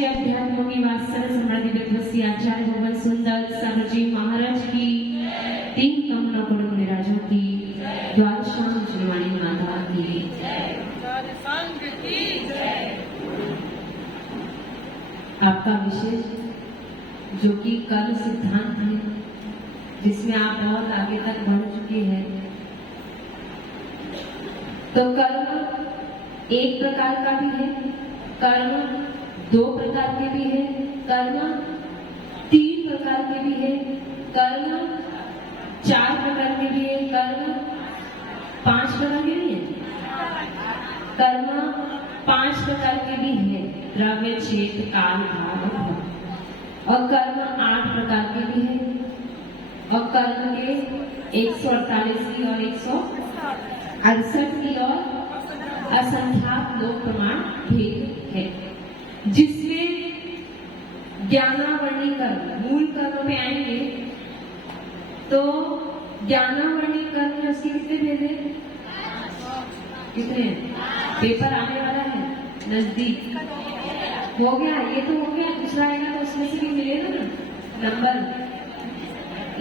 श्री अध्यात्म योगी वात्सल्य समृद्धि विद्वसी आचार्य भगवान सुंदर सागर जी महाराज की, तीन कमला कुल मुनिराजों की, द्वादशांग श्रीवाणी माता की, आपका विशेष जो कि कर्म सिद्धांत है, जिसमें आप बहुत आगे तक बढ़ चुके हैं। तो कर्म एक प्रकार का भी है, कर्म दो प्रकार के भी है, कर्म तीन प्रकार के भी है, कर्म चार प्रकार के भी है, कर्म पांच प्रकार के भी है, कर्म पांच प्रकार के भी है, द्रव्य क्षेत्र काल भाव भव। और कर्म 8 प्रकार के भी है, और कर्म के 148 और 168 की और असंख्यात लोक प्रमाण भेद है, जिसमें ज्ञानावर्णी कर्म मूल कर्म पे आएंगे तो ज्ञानावर्णी कर्म में उसके कितने भेद है? कितने? पेपर आने वाला है नजदीक, हो गया ये तो हो गया, दूसरा आएगा तो उसमें से भी मिलेगा ना नंबर,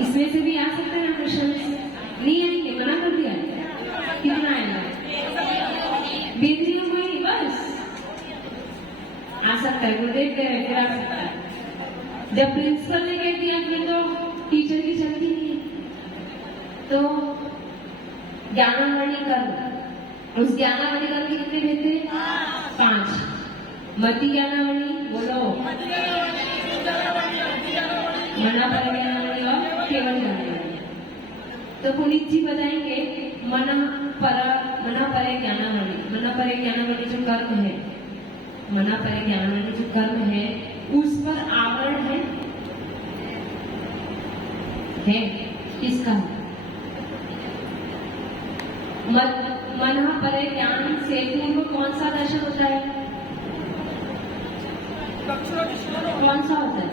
इसमें से भी आ सकता है ना क्वेश्चन, नहीं आएंगे मना कर दिया, कितना आएगा? बेटी हुई बस आ सकता है, गुरुदेव कह रहे फिर आ सकता है। जब प्रिंसिपल ने कह दिया कि तो टीचर की चलती नहीं है, तो ज्ञानावर्णी कर्म, उस ज्ञानावर्णी कर्म के कितने भेद थे? 5। मति ज्ञानावर्णी बोलो, मना पर ज्ञानावर्णी और केवल ज्ञानावर्णी। तो पुनीत जी बताएंगे मना परे ज्ञानावर्णी, मना परे ज्ञानावर्णी जो कर्म है, मना परे ज्ञानावर्णी जो कर्म है उस पर आवरण है किसका? मना परे ज्ञान से पूर्व कौन सा दर्शन होता है? कौन सा होता है?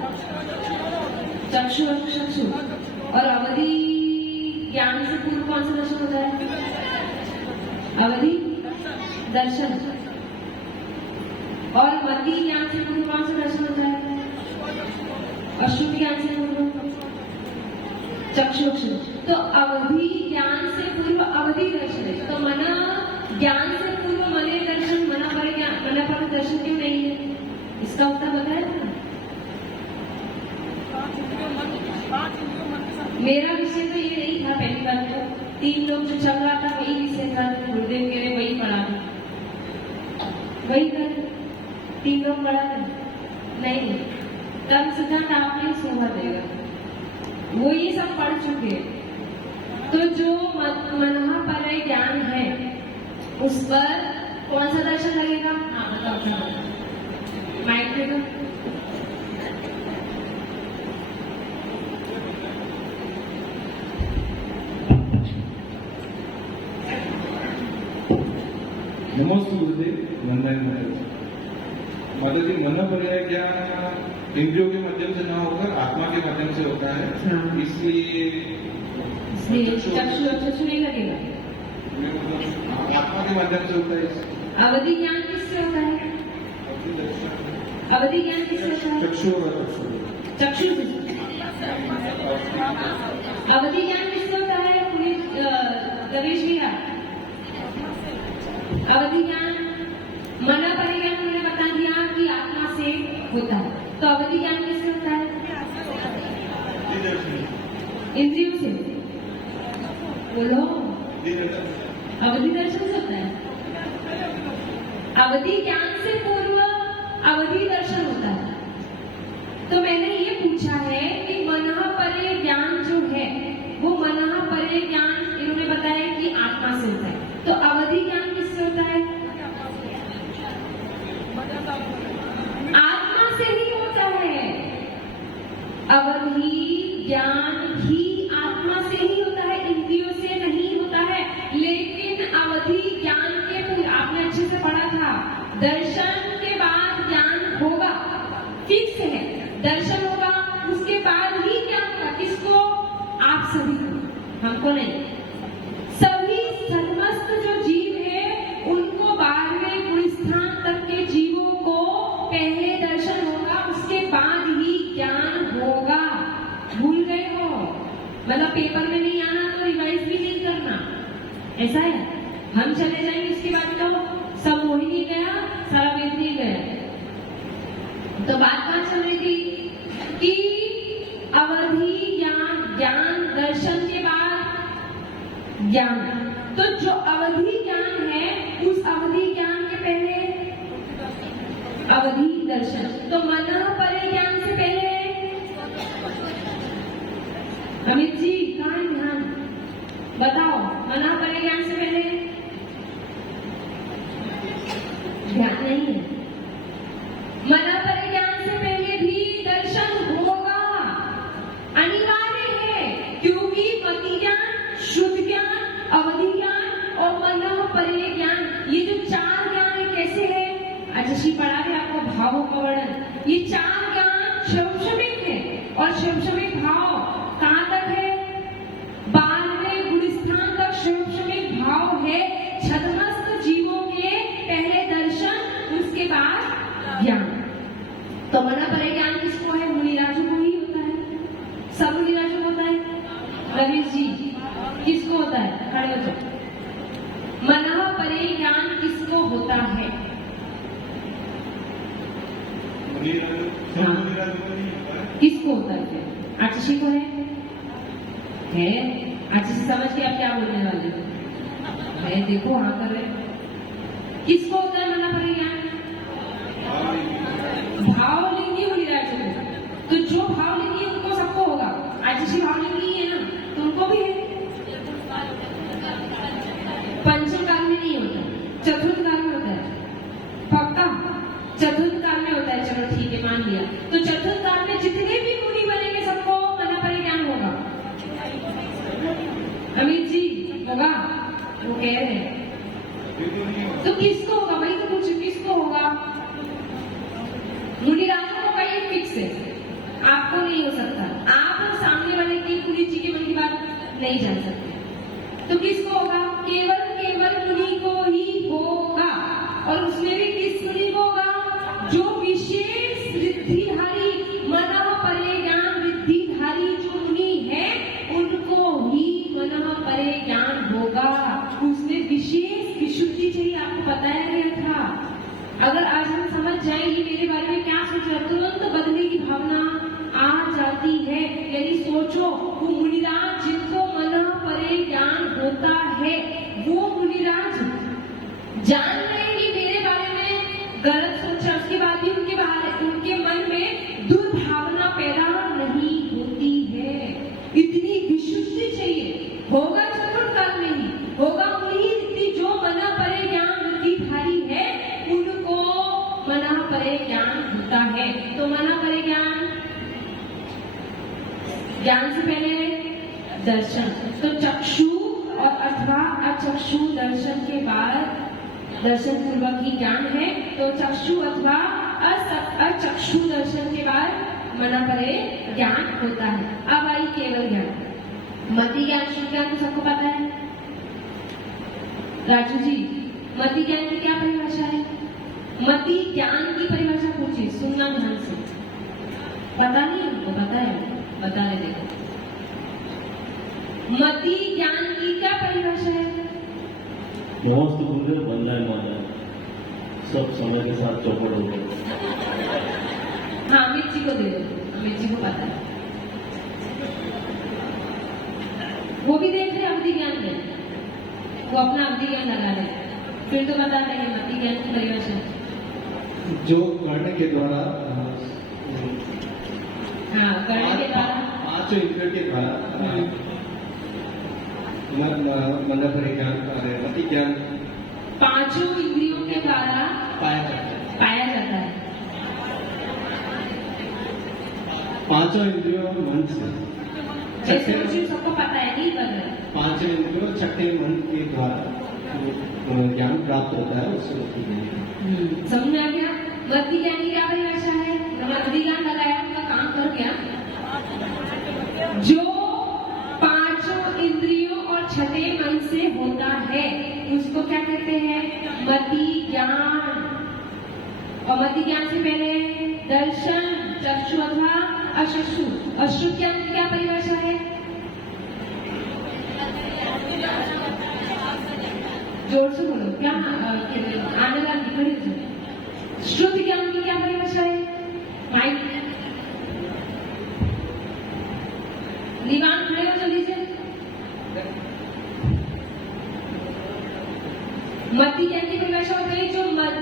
चक्षु चक्षु। और अवधि ज्ञान से पूर्व कौन सा दर्शन होता है? अवधि दर्शन। और मति ज्ञान से पूर्व कौन सा दर्शन होता है? अशुभ ज्ञान से पूर्व चक्षु। तो अवधि ज्ञान से पूर्व अवधि दर्शन है, तो मना ज्ञान से पूर्व मने दर्शन, मना पर दर्शन क्यों नहीं है? इसका उत्तर बताया था। मेरा विषय तो ये नहीं था पहली बार, तो 3 लोग जो चल रहा था वही विषय था, गुरुदेव के लिए वही पढ़ा था, वही कर 3 लोग पढ़ा था नहीं, कर्म सिद्धांत आपने शोभा देगा, वो ये सब पढ़ चुके हैं। तो जो मनहा पर ज्ञान है उस पर कौन सा दर्शन लगेगा? हाँ बताओ, माइक देगा। नमस्ते गुरुदेव, वंदन माता जी। मन पर्याय ज्ञान इंद्रियों के माध्यम से ना होकर आत्मा के माध्यम से होता है, इसलिए चक्षु नहीं लगेगा, आत्मा के माध्यम से होता है। अवधि ज्ञान किससे होता है? अवधि ज्ञान किससे होता है? चक्षु। अवधि ज्ञान किससे होता है? रमेश भैया, अवधि ज्ञान मना परे ज्ञान मैंने बता दिया कि आत्मा से होता है, तो अवधि ज्ञान किससे होता है? इंद्रियों से बोलो, अवधि दर्शन से होता है। अवधि ज्ञान से पूर्व अवधि दर्शन होता है। तो मैंने ये पूछा है कि मनहा परे ज्ञान जो है वो मनहा परे ज्ञान इन्होंने बताया कि आत्मा से होता है, तो अवधि ज्ञान किससे होता है? आत्मा से ही होता है। अवधि ज्ञान भी आत्मा से ही होता है, इंद्रियों से नहीं होता है। लेकिन अवधि ज्ञान के पूर्व, आपने अच्छे से पढ़ा था, दर्शन के बाद ज्ञान होगा, फिक्स है, दर्शन होगा उसके बाद ही ज्ञान होगा। किसको? आप सभी को, हमको नहीं। सभी समस्त जो जीव है उनको 12वें गुण स्थान तक के जीवों को पहले दर्शन दर्शन होगा, उसके बाद ही ज्ञान होगा। भूल गए हो, मतलब पेपर में नहीं आना तो रिवाइज भी नहीं करना, ऐसा है। हम चले जाएंगे उसके बाद तो सब हो ही नहीं गया, सारा वेद नहीं गया। तो बात कहाँ चल रही थी कि अवधि ज्ञान, ज्ञान दर्शन के बाद ज्ञान। तो जो अवधि ज्ञान है, उस अवधि ज्ञान के पहले अवधि दर्शन। तो मनः परे ज्ञान से पहले अमित जी कहाँ है ध्यान, बताओ। मनः परे ज्ञान से पहले ध्यान नहीं है। मनः परे ज्ञान से पहले भी दर्शन होगा, अनिवार्य है, क्योंकि मति ज्ञान, शुद्ध ज्ञान, अवधि ज्ञान और मनः परे ज्ञान, ये जो चार ज्ञान है कैसे है? अजशी पढ़ा रहे आपको भावों का वर्णन। ये चार ज्ञान शमशमिक है, और शमशमिक भाव कहाँ तक है? 12वें गुणस्थान तक शमशमिक भाव है। छदमस्त जीवों के पहले दर्शन, उसके बाद ज्ञान। तो मनः परे ज्ञान किसको है? मुनिराजों को ही होता है, सब मुनिराजों को होता है। रवीश जी किसको होता है? खड़े हो जाओ। मनः परे ज्ञान किसको होता है? किसको होता है? आचशी को है? आचशी समझ के आप क्या बोलने वाले है? देखो हाँ कर रहे। किसको होता है मनः परे ज्ञान? भावलिंगी मुनिराजों को। तो जो भावलिंगी है उनको सबको होगा। आचशी भावलिंगी है ना, तो उनको भी है। पंचम काल में नहीं होता, चतुर्थ काल में होता है। पक्का चतुर्थ काल में होता है। चलो ठीक है, मान लिया। तो चतुर्थ काल में जितने भी मुनि बनेंगे सबको मनः परे ज्ञान होगा। अमित जी होगा, वो कह रहे हैं। तो किसको होगा भाई? तो कुछ किसको होगा? मुनिराजों को ये फिक्स है, आपको नहीं हो सकता। आप सामने वाले की मुनि जी के मन की बात नहीं जान सकते। तो किसको होगा? केवल केवल मुनि को ही होगा। और उसमें भी किस मुनि को होगा? जो विशेष रिद्धिधारी, मनः परे ज्ञान रिद्धिधारी जो मुनि है, उनको ही मनः परे ज्ञान होगा। उसमें विशेष विशुद्धि चाहिए, आपको बताया गया था। अगर आज हम समझ जाएंगे मेरे बारे में क्या सोच रहा, तुरंत बदले की भावना आ जाती है। यानी सोचो, वो मुनिराज जिनको मनः परे ज्ञान होता है, वो मुनिराज जान रहे कि मेरे बारे में गलत सोचा, उसके बाद भी उनके मन में दुर्भावना पैदा नहीं होती है। इतनी विशुद्धि चाहिए। होगा चतुर्थ काल में ही होगा। मुनि जो मनः परे ज्ञान रिद्धिधारी है, उनको मनः परे ज्ञान होता है। तो मनः परे ज्ञान, ज्ञान से पहले दर्शन। तो चक्षु और अथवा अचक्षु दर्शन के बाद दर्शन पूर्वक ही ज्ञान है। तो चक्षु अथवा अचक्षु दर्शन के बाद मनः परे ज्ञान होता है। अब आई केवल ज्ञान। मति ज्ञान, शुद्ध ज्ञान तो सबको पता है। राजू जी, मति ज्ञान की क्या परिभाषा है? मति ज्ञान की परिभाषा पूछिए, सुनना ध्यान से। पता नहीं हमको, पता है, बता रहे। देखो, मति ज्ञान की क्या परिभाषा है? मस्त गुरुदेव बनना है माना, सब समय के साथ चौपड़ हो गए। हाँ, अमित जी को दे दो, अमित जी को पता है, वो भी देख रहे अवधि ज्ञान में, वो अपना अवधि ज्ञान लगा रहे। फिर तो बता रहे हैं मति ज्ञान की परिभाषा। जो कर्ण के द्वारा, हाँ, कर्ण के द्वारा, पांचों इंद्रियों के द्वारा मनः परे ज्ञान, मति ज्ञान पांचों इंद्रियों के द्वारा पाया जाता है। पांचों इंद्रियों मन से, जैसे मुझे सबको पता है, नहीं पता है। पांचों इंद्रियों छठे मन के द्वारा ज्ञान प्राप्त होता है, उससे मति ज्ञान। समझ में आ गया? मति ज्ञान की क्या परिभाषा है? मति ज्ञान लगाया, उनका काम कर गया। जो पांचों इंद्रियों और छठे मन से होता है, उसको क्या कहते हैं? मति ज्ञान। और मति ज्ञान से पहले दर्शन चक्षु अथवा अचक्षु। अश्रुत ज्ञान की क्या परिभाषा है? जोर से बोलो, क्या आनंद आप खड़े हो जाओ। श्रुत ज्ञान की क्या परिभाषा है? माइक निवान खड़े हो जल्दी से। मति ज्ञान की परिभाषा होती है जो मन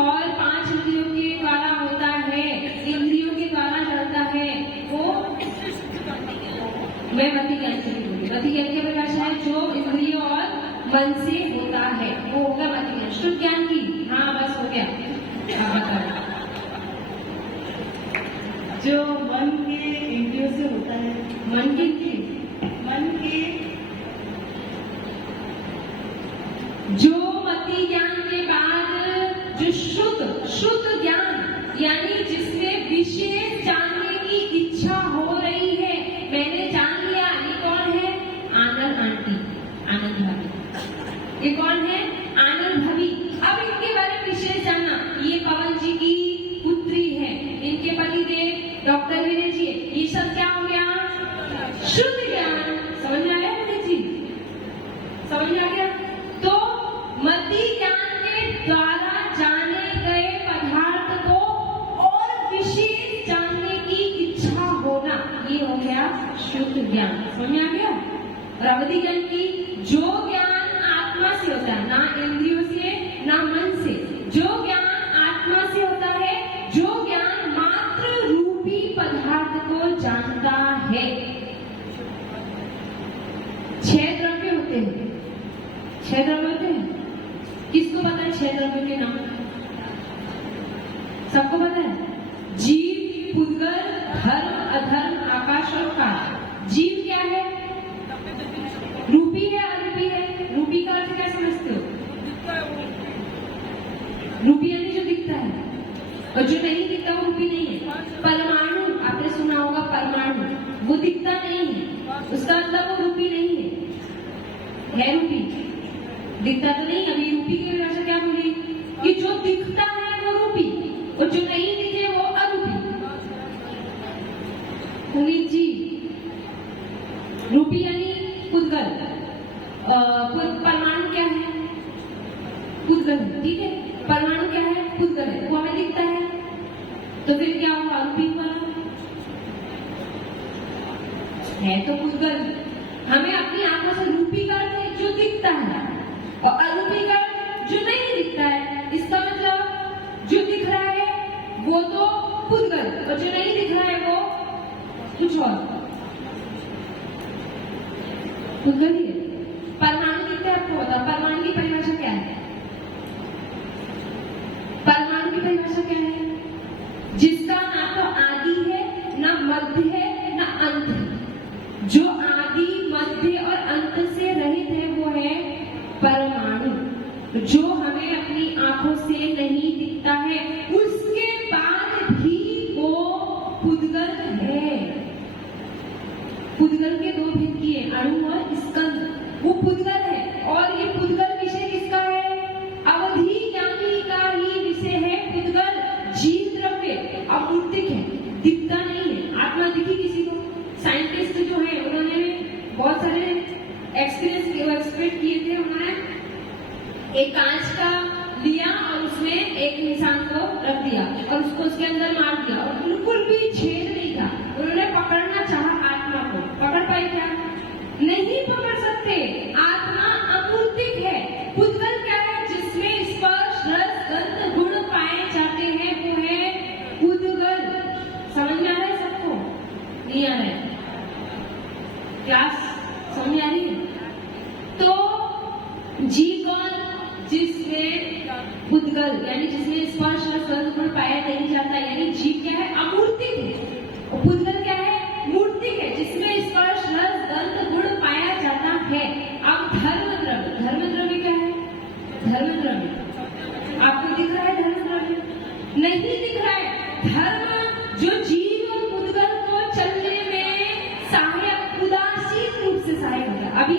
और 5 इंद्रियों के द्वारा होता है, इंद्रियों के द्वारा चलता है, वो मैं मति ज्ञान से बोलूंगी। मति ज्ञान की परिभाषा है जो इंद्रियों और मन से होता है, वो होगा मति ज्ञान। श्रुत ज्ञान की हाँ बस हो गया। जो मन के इंद्रियों से होता है, मन के जो मति ज्ञान के बाद जो शुद्ध ज्ञान यानी जिसमें विशेष जानने की इच्छा हो रही है, मैंने जान लिया। ये कौन है? आनंद आंटी, आनंद भाभी। ये कौन है? आनंद भाभी। अब इनके बारे में विशेष जानना, ये पवन जी की पुत्री है, इनके पति देव डॉक्टर विनय जी, ये सब क्या हो गया? शुद्ध ज्ञान। समझ में आया विनय जी? समझ में आ गया? तो मति ज्ञान के द्वारा जाने गए पदार्थ को और विशेष जानने की इच्छा होना, ये हो गया शुद्ध ज्ञान। समझ में आ गया? और अवधि ज्ञान की जो ज्ञान आत्मा से होता है, ना इंद्रियों से ना मन से, जो ज्ञान आत्मा से होता है, जो ज्ञान मात्र रूपी पदार्थ को जानता है। 6 द्रव्य होते हैं, 6 द्रव्य होते हैं। किसको पता है 6 द्रव्यों के नाम? सबको पता है? जीव, पुद्गल, धर्म, अधर्म, आकाश और काल। जीव क्या है? रूपी है, अरूपी है? रूपी का अर्थ क्या समझते हो? रूपी यानी जो दिखता है, और जो नहीं दिखता वो रूपी नहीं है। परमाणु आपने सुना होगा, परमाणु वो दिखता नहीं है, उसका मतलब वो रूपी नहीं है रूपी, दिखता तो नहीं। अभी रूपी की परिभाषा क्या बोली कि जो दिखता है वो रूपी और जो नहीं दिखे वो अरूपी। पुनीत जी, रूपी यानी पुद्गल, परमाणु क्या है? पुद्गल, ठीक है। परमाणु क्या है? पुद्गल है, वो हमें दिखता है, तो फिर क्या होगा? अरूपी हुआ है तो पुद्गल। हमें अपनी आंखों से रूपी का जो दिखता है और अरूपी का जो नहीं दिखता है। इसका मतलब जो दिख रहा है वो तो पुद्गल और जो नहीं दिख रहा है वो कुछ और पुद्गल ही है। परमाणु दिखता है, आपको पता परमाणु की परिभाषा क्या है? परमाणु की परिभाषा क्या है? जिसका ना तो आदि है, ना मध्य है, ना अंत है। जो आदि, मध्य और अंत से रहित है वो है परमाणु। जो हमें अपनी आंखों से नहीं दिखता है, उसके बाद भी वो पुद्गल है। पुद्गल के 2 भेद किए, अणु और स्कंद। वो पुद्गल है और ये पुद्गल विषय किसका है? अवधि ज्ञानी का ही विषय है पुद्गल। जीव द्रव्य अमूर्तिक है, दिखता नहीं है। आत्मा दिखी किसी को? साइंटिस्ट जो है उन्होंने बहुत सारे एक्सपेरिमेंट किए थे। उन्होंने एक कांच का लिया और उसमें एक इंसान को रख दिया और उसको उसके अंदर मार दिया और बिल्कुल भी छेद नहीं था। उन्होंने पकड़ना चाहा आत्मा को, पकड़ पाए क्या? नहीं पकड़ सकते। आत्मा अमूर्तिक है। पुद्गल क्या है? जिसमें स्पर्श, रस, गंध, गुण पाए जाते हैं वो है पुद्गल। समझ में आ रहा है सबको? नहीं आ रहा है? क्लास समझ आ रही है? तो जीव कौन? जिसमें पुद्गल यानी जिसमें स्पर्श रस गंध गुण पाया नहीं जाता, यानी जीव क्या है? अमूर्तिक है। और पुद्गल क्या है? मूर्तिक है, जिसमें स्पर्श रस गंध गुण पाया जाता है। अब धर्म द्रव्य क्या है? धर्म द्रव्य आपको दिख रहा है? धर्म द्रव्य नहीं दिख रहा है। धर्म जो जीव और पुद्गल को चलने में सहायक, उदासीन रूप से सहायक होगा। अभी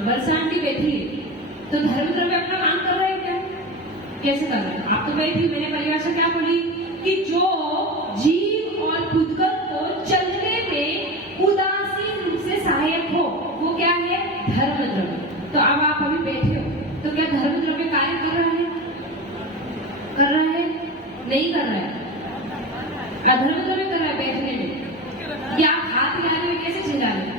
बरसाती बैठी है तो धर्म द्रव्य अपना काम कर रहे हैं क्या? कैसे कर रहे हैं? आप तो बैठी, मैंने परिभाषा क्या बोली कि नहीं कर रहा है, अधर्म द्रव्य कर रहा है बैठने में, कि आप हाथ हिलाने में कैसे चिल्ला रहे हैं?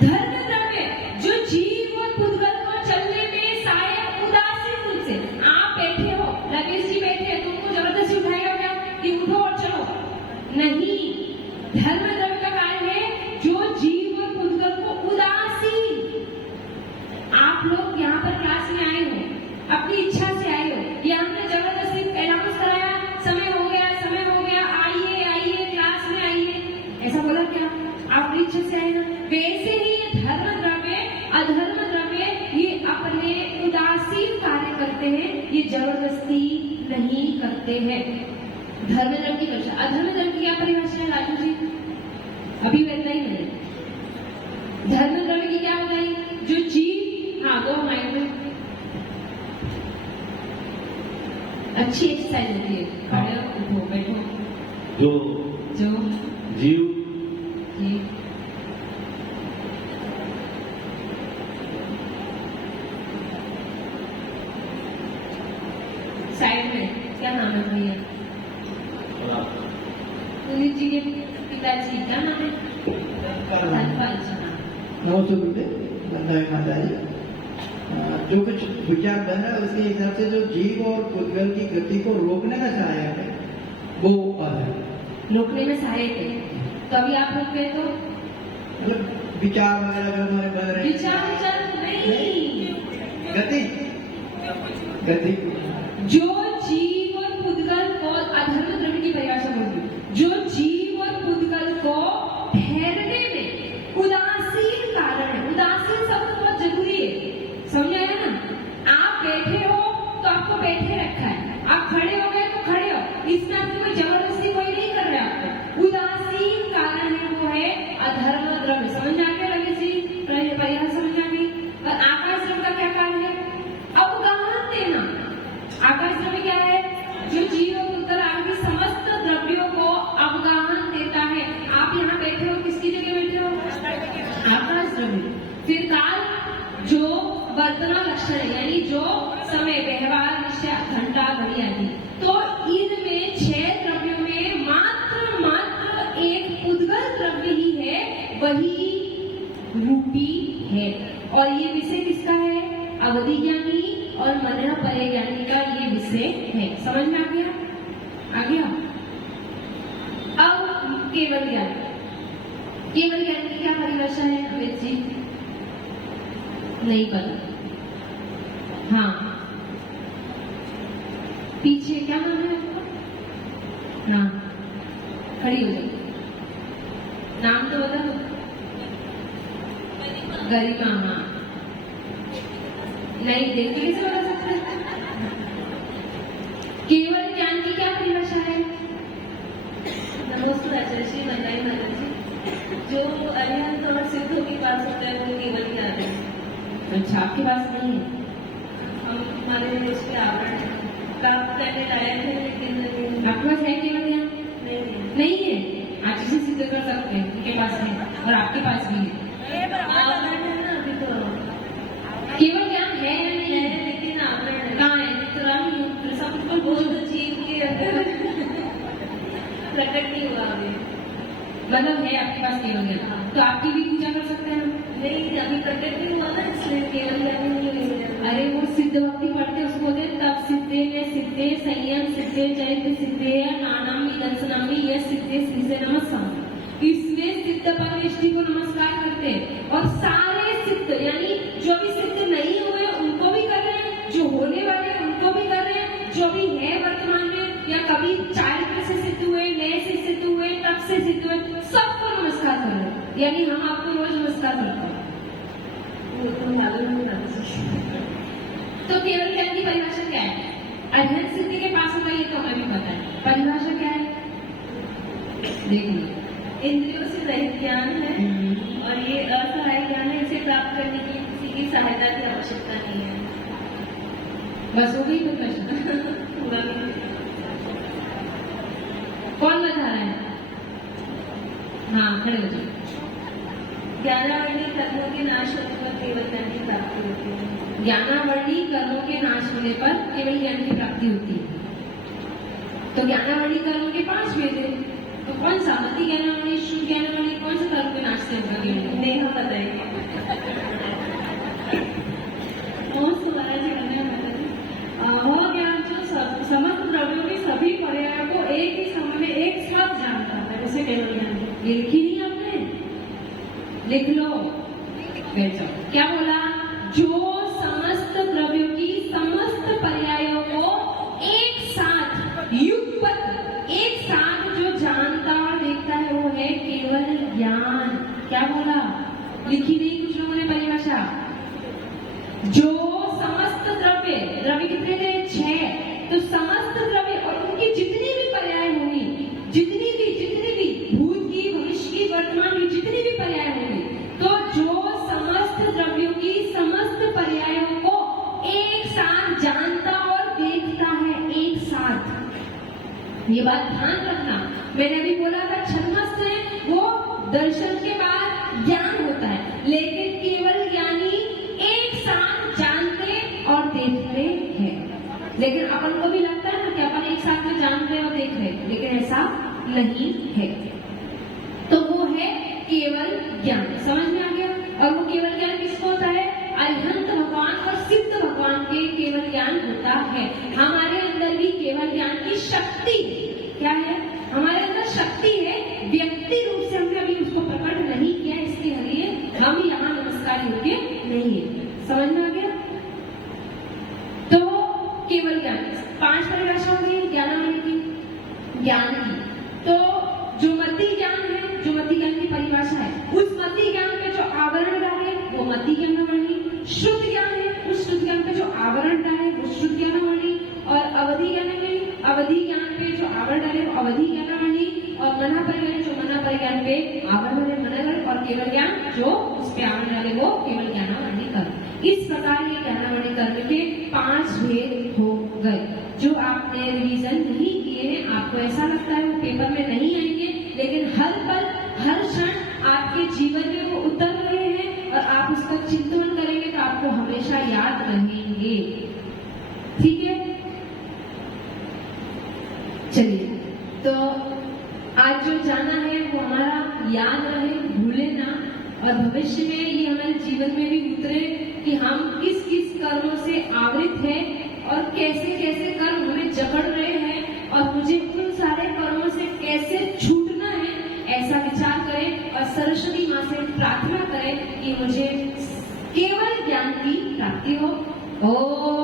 धर्म द्रव्य जो जीव और पुद्गल को चलने में सहायक उदासीन रूप से, आप बैठे हो, रमेश जी बैठे हैं, तुमको जबरदस्ती उठाएगा क्या कि उठो और चलो? नहीं, धर्म द्रव्य का कार्य है जो जीव और पुद्गल को उदासीन। आप लोग यहाँ पर क्लास में आए हो, अपनी इच्छा से आए हो, या हमने जबरदस्ती अनाउंस कराया, समय हो गया, आइए आइए क्लास में आइए, ऐसा बोला क्या? आप अपनी इच्छा से आए ना? वैसे ही ये धर्म द्रव्य अधर्म द्रव्य ये अपने उदासीन कार्य करते हैं, ये जबरदस्ती नहीं करते हैं। धर्म द्रव्य की परिभाषा, अधर्म द्रव्य की क्या परिभाषा है राजू जी? अभी बताई मैंने। धर्म द्रव्य की क्या बताई? जो जीव, हाँ दो माइंड में अच्छी एक्सरसाइज होती है, खड़े उठो बैठो, जो जीव जी साइड में क्या नाम है भैया? पुनीत जी के पिताजी क्या नाम है? धनपाल जी। नमस्ते गुरुदेव, वंदना माता जी। जो कुछ विचार बन रहा है उसके हिसाब से जो जीव और पुद्गल की गति को रोकने का सहायक है वो अधर्म, रोकने में सहायक है। तो अभी आप रोक गए तो मतलब विचार वगैरह जो हमारे बन रहे हैं, विचार नहीं, गति जो जीव और पुद्गल को अधर्म द्रव्य की परिभाषा बोलती, जो जीव और पुद्गल को ठहरने में उदासीन कारण है। उदासीन शब्द बहुत जरूरी है, समझ आया ना? आप बैठे हो तो आपको बैठे रखा है, आप खड़े हो गए तो खड़े हो, इसमें आपको कोई जबरदस्ती कोई नहीं कर रहा है आपको। उदासीन कारण है वो है अधर्म द्रव्य। समझ आ गया रमेश जी? परिभाषा समझ आ गई? और आकाश द्रव्य का क्या कारण है? अवगाहन देना। आकाश द्रव्य क्या है? जो जीव और पुद्गल आदि समस्त द्रव्यों को अवगाहन देता है। आप यहाँ बैठे हो, किसकी जगह बैठे हो? आकाश द्रव्य। फिर काल, जो वर्तना लक्षण है, यानी जो समय, व्यवहार, निश्चय, घंटा, घड़ी आदि। तो इनमें 6 द्रव्यों में मात्र एक पुद्गल द्रव्य ही है, वही रूपी है। और ये विषय किसका है? अवधि ज्ञानी और मन परे ज्ञानी का ये विषय है। समझ में आ गया? आ गया? अब केवल ज्ञान, केवल ज्ञान की क्या परिभाषा है अमित जी? नहीं पता। हाँ, पीछे क्या नाम है आपका? हाँ, खड़ी हो जाइए, नाम तो बता दो। गरिमा। हाँ, नहीं देख के कैसे बता सकते हैं? केवल ज्ञान की क्या परिभाषा है? नमस्ते आचार्य श्री वंदना माता जी। जो अरिहंत और सिद्धों के पास होता है वो केवल ज्ञान है। अच्छा, आपके पास नहीं है? हम हमारे उसके आवरण प्राप्त करने लायक है, लेकिन आपके पास है केवल ज्ञान? नहीं है। नहीं है, आज से सिद्ध कर सकते हैं उनके पास है और आपके पास भी है। आवरण है ना अभी तो, केवल ज्ञान है या नहीं है है? लेकिन आवरण है। कहाँ है? तो रानी फिर सब कुछ वो बोल तो जीव के अंदर प्रकट नहीं हुआ अभी। मतलब है आपके पास केवल ज्ञान, तो आपकी भी पूजा कर सकते हैं हम? नहीं, अभी प्रकट नहीं हुआ ना, इसलिए केवल ज्ञान नहीं हुआ। अरे वो सिद्ध भक्ति पढ़ते उसको बोलते तब सिद्धे में सिद्धे संयम सिद्धे चैत्य सिद्धे नानामी दर्शनामी यह सिद्धे श्री से नमस्कार। इसमें सिद्ध परमेष्टि को नमस्कार करते हैं। और सारे सिद्ध यानी जो भी सिद्ध नहीं हुए उनको भी कर रहे हैं, जो होने वाले हैं उनको भी कर रहे हैं, जो भी है वर्तमान में या कभी चारित्र से सिद्ध हुए, नए से सिद्ध हुए, तब से सिद्ध हुए, सबको नमस्कार कर रहे हैं। यानी हम आपको रोज नमस्कार करते हैं। वो तो मालूम नहीं था। तो केवल ज्ञान की परिभाषा क्या है? अध्ययन सिद्धि के पास होगा, ये तो हमें भी पता है। परिभाषा क्या है? देखिए, इंद्रियों से रहित ज्ञान है और ये असहाय ज्ञान है। इसे प्राप्त करने की किसी की सहायता की आवश्यकता नहीं है। बस हो गई परिभाषा। पूरा नहीं। कौन बता रहा है? हाँ, खड़े हो जाओ। ज्ञानावली कर्मों के नाश होने पर केवल ज्ञान की प्राप्ति होती है। ज्ञानावली कर्मों के नाश होने पर केवल ज्ञान की प्राप्ति होती है। तो ज्ञानावली कर्म के 5 भेद है, तो कौन सा मति ज्ञानावली, शुद्ध ज्ञानावली, कौन सा कर्म पे नाचते हैं? नेहा बताइए। नमस्ते महाराज जी, वह ज्ञान जो समस्त द्रव्यों के सभी पर्यायों को एक ही समय में एक साथ जानता है, उसे केवल ज्ञान। ये लिखी नहीं आपने? लिख लो। बैठ जाओ। क्या बोला? जो समस्त द्रव्यों की समस्त पर्यायों को एक साथ युगपत एक साथ जो जानता और देखता है वो है केवल ज्ञान। क्या बोला? लिखी नहीं कुछ लोगों ने परिभाषा। जो समस्त द्रव्य, द्रव्य कितने थे? 6। तो समस्त द्रव्य और उनकी जितनी भी पर्याय होंगी, जितनी भी भूत की, भविष्य की, वर्तमान की जितनी भी पर्याय होंगी, तो जो समस्त द्रव्यों की समस्त पर्यायों को एक साथ जानता और देखता है, एक साथ। ये बात ध्यान रखना। मैंने अभी बोला था छद्मस्त है वो दर्शन के बाद ज्ञान होता है, लेकिन केवल ज्ञानी एक साथ जानते और देखते हैं। लेकिन अपन को भी लगता है ना कि अपन एक साथ में जान रहे और देख रहे, लेकिन ऐसा नहीं है। तो वो है केवल ज्ञान। समझ में आ गया? और वो केवल ज्ञान किसको होता है? अरिहंत भगवान और सिद्ध भगवान के केवल ज्ञान होता है। हमारे अंदर भी केवल ज्ञान की शक्ति क्या है? हमारे अंदर शक्ति है, व्यक्ति रूप से हमने अभी उसको प्रकट नहीं किया, इसके लिए हम यहाँ नमस्कार योग्य नहीं है। समझ में आ गया? तो केवल ज्ञान 5 परिभाषा होगी ज्ञानावली की, ज्ञान की। तो जो मति ज्ञान है, जो मति ज्ञान की परिभाषा है, उस मति ज्ञान पे जो आवरण डाले वो मति ज्ञानावली। शुद्ध ज्ञान है, उस शुद्ध ज्ञान पे जो आवरण डाले वो शुद्ध ज्ञानावली। और अवधि ज्ञानावली, अवधि ज्ञान पे जो आवरण डाले वो अवधि ज्ञानावली। और मना परिज्ञान, जो मना परिज्ञान पे आवरण डाले मनगढ़। और केवल ज्ञान जो उस पे आवरण डाले वो केवल ज्ञानावली कर्म। इस प्रकार ये ज्ञानावली कर्म के 5 भेद हो गए, जो आपने रिवीजन नहीं किए हैं। आपको ऐसा लगता है वो पेपर में नहीं आएंगे, लेकिन हर पल हर क्षण आपके जीवन में वो उतर रहे हैं और आप उसका चिंतन करेंगे तो आपको हमेशा याद रहेंगे। ठीक है, चलिए। तो आज जो जाना है वो हमारा याद रहे, भूले ना, और भविष्य में ये हमारे जीवन में भी उतरे कि हम किस किस कर्मों से आवृत हैं और कैसे कैसे कर्म हमें जकड़ रहे हैं और मुझे उन सारे कर्मों से कैसे छूटना है, ऐसा विचार करें और सरस्वती माँ से प्रार्थना करें कि मुझे केवल ज्ञान की प्राप्ति हो। ओम